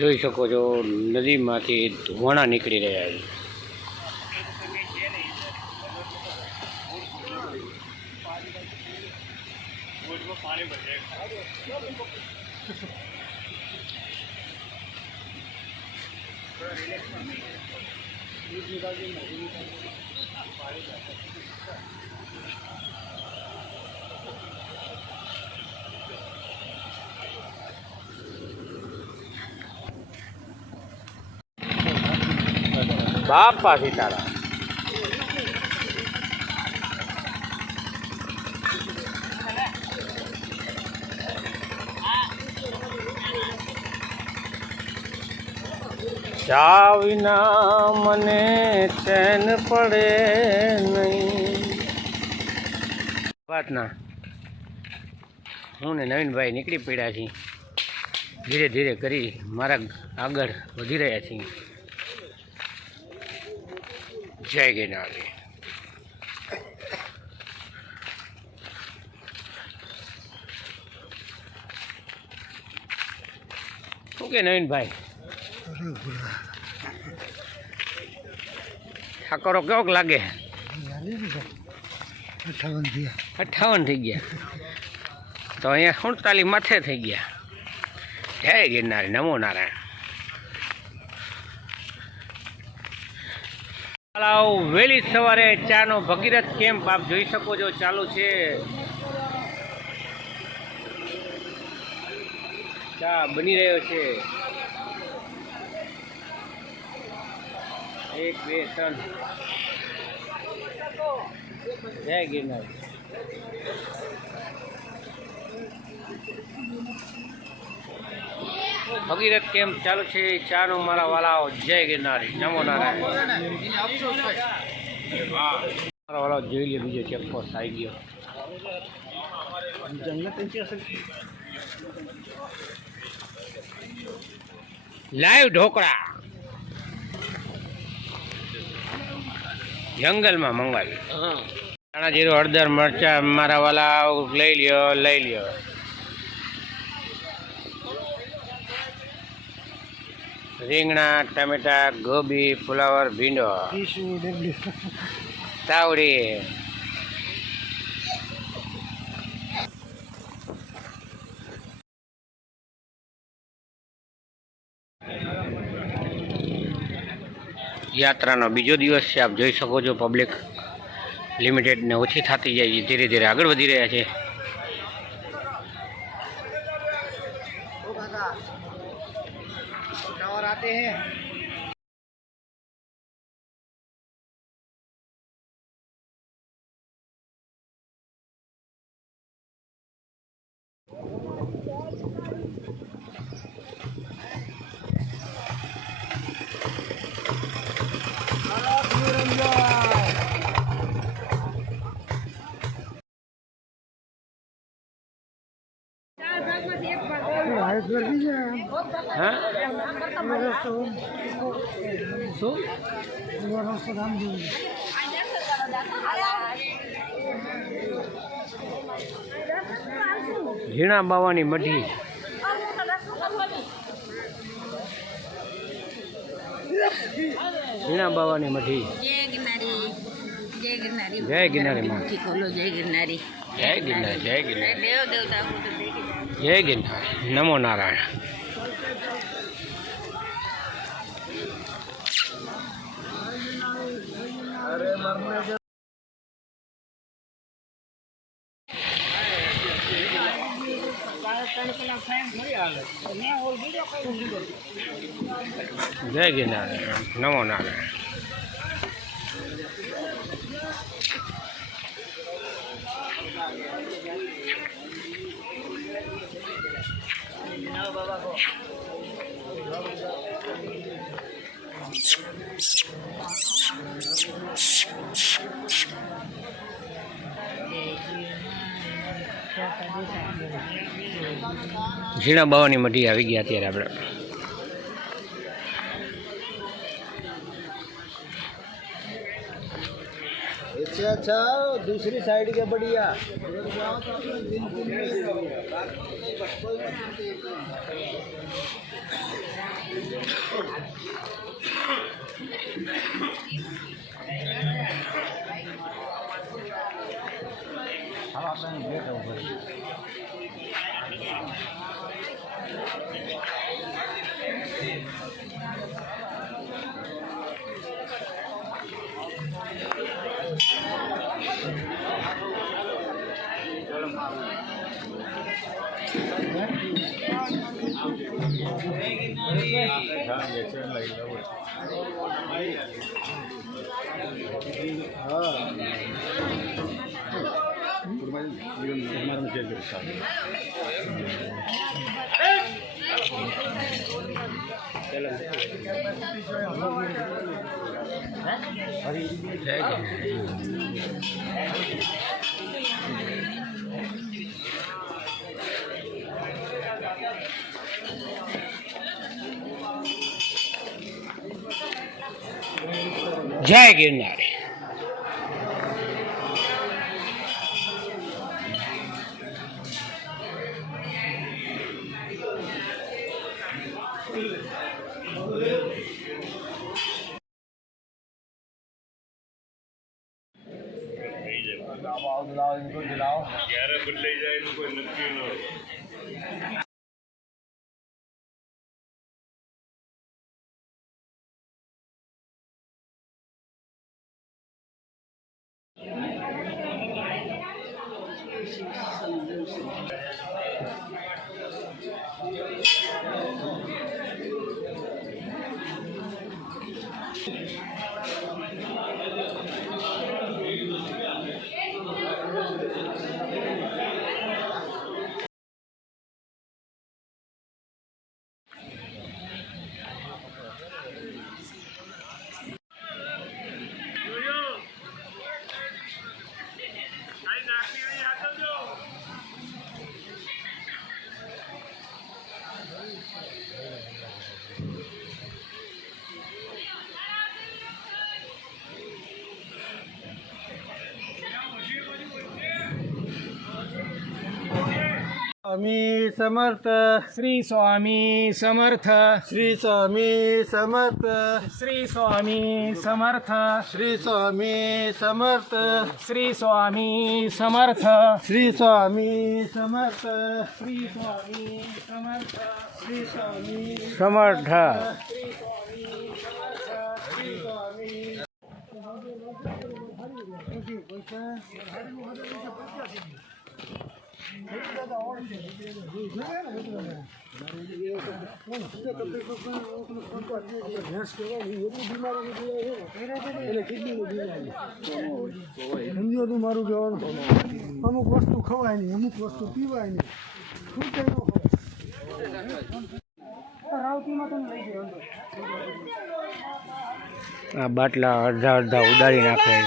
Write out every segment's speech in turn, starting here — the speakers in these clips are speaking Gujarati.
જોઈ શકો છો નદીમાંથી ધોવાણા નીકળી રહ્યા છે। बापा सीताराम। चा विना मने चैन पड़े नहीं। बात ना हूँ ने नवीन भाई निकली पड़ा छी, धीरे धीरे करी मारा आगळ वधी रह्या छी। जय गिरनारी। ओके नवीन भाई ठाकरो केवोक लागे? 58 थी गया तो अँ 48 माथे थी गया। जय गिरनारी, नमो नारायण। वेली सवारे चानो भगीरथ केम्प आप જોઈ શકો છો ચાલુ છે। ચા બની રહ્યો છે। 1 2 3 જય गिरनार। भगीरथ केम्प चालू है चानो मारा वाला। जय गिरनारी, नमो नारायण। मारा वाला જોઈ લે બીજો ચેકપોસ્ટ આવી ગયો। लाइव ढोकड़ा जंगल में मंगावी। धाणा जीरो हळदर मरचा मारा वाला लई लियो लई लियो। રીંગણા ટમેટા ગોબી ફુલાવર ભીંડો તાવડી। યાત્રાનો બીજો દિવસ છે। આપ જોઈ શકો છો પબ્લિક લિમિટેડ ને ઓછી થતી જાય છે, ધીરે ધીરે આગળ વધી રહ્યા છે। और आते हैं ઝીણા બાવાની મઢી। ઝીણા બાવાની મઢી। जय गिरनारी, जय गिरनारी, जय गिरनारी माँ। खोलो जय गिरनारी, जय गिरनारी, जय गिरनारी, देव देवता को तो देखी। जय गिरनारी, नमो नारायण। जय गिरनारी, नमो नारायण। ઝીણા બાવાની મઢી આવી ગયા અત્યારે આપણે। इससे अच्छा दूसरी साइड के बढ़िया। જય ગિરનાર. ક્યારે બદલાઈ જાય એનું કોઈ નક્કી ન હોય. स्वामी समर्थ શ્રી સ્વામી સમર્થ. श्री स्वामी समर्थ શ્રી સ્વામી સમર્થ. श्री स्वामी समर्थ શ્રી સ્વામી સમર્થ. श्री स्वामी समर्थ શ્રી સ્વામી સમર્થ. श्री स्वामी સમર્થ. સમજ્યું મારું કહેવાનું અમુક વસ્તુ ખવાય નહીં, અમુક વસ્તુ પીવાય નહીં. શું કઈ ન ખવાય રાવતીમાં તો લઈ ગયો આ બાટલા અડધા અડધા ઉડાડી નાખે છે.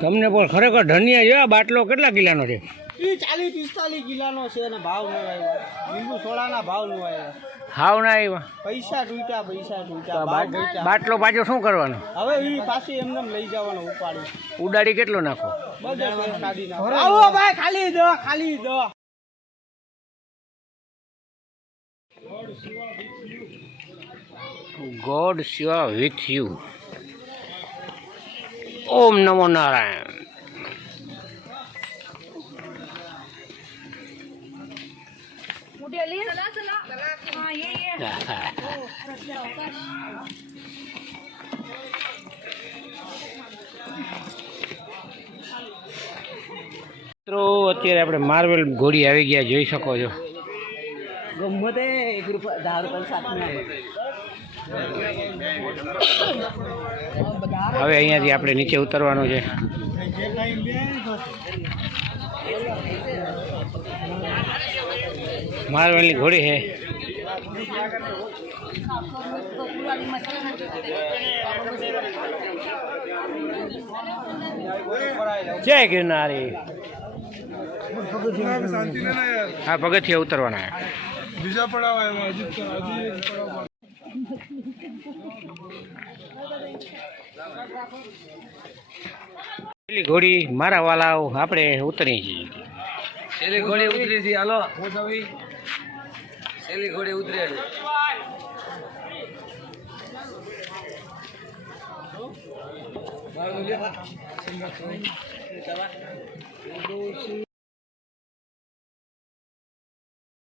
તમને પણ ખરેખર ધન્ય છે. આ બાટલો કેટલા કિલાનો છે? 40-45 કિલાનો છે અને ભાવ ન આવ્યા. લીંબુ સોડાના ભાવ ન આવ્યા. હાવ ના આવ્યા. પૈસા તૂટ્યા, પૈસા તો તૂટ્યા, આ ભાવ તૂટ્યા. બાટલો પાછો શું કરવાનો? હવે એ પાછી એમને લઈ જવાનો ઉપાડી. ઉડાડી કેટલો નાખો? બધા કાઢી નાખો. આવો ભાઈ, ખાલી દો, ખાલી દો. God Shiva with you. ઓમ નમો નારાયણ. મિત્રો અત્યારે આપણે માર્વેલ ઘોડી આવી ગયા, જોઈ શકો છો. ગમતે 1 રૂપિયા 10 રૂપિયા સાથે હવે અહીંયાથી આપણે નીચે ઉતરવાનું છે. માર્વેલની ઘોડી છે. જય ગિરનારી. હા, પગથિયા ઉતરવાના. બીજા પડાવ આવ્યા. પેલી ઘોડી મારા વાલાઓ આપણે ઉતરી જઈએ. છેલ્લી ઘોડી ઉતરી છે. હાલો હું સવી છેલ્લી ઘોડી ઉતરે છે. ડોશી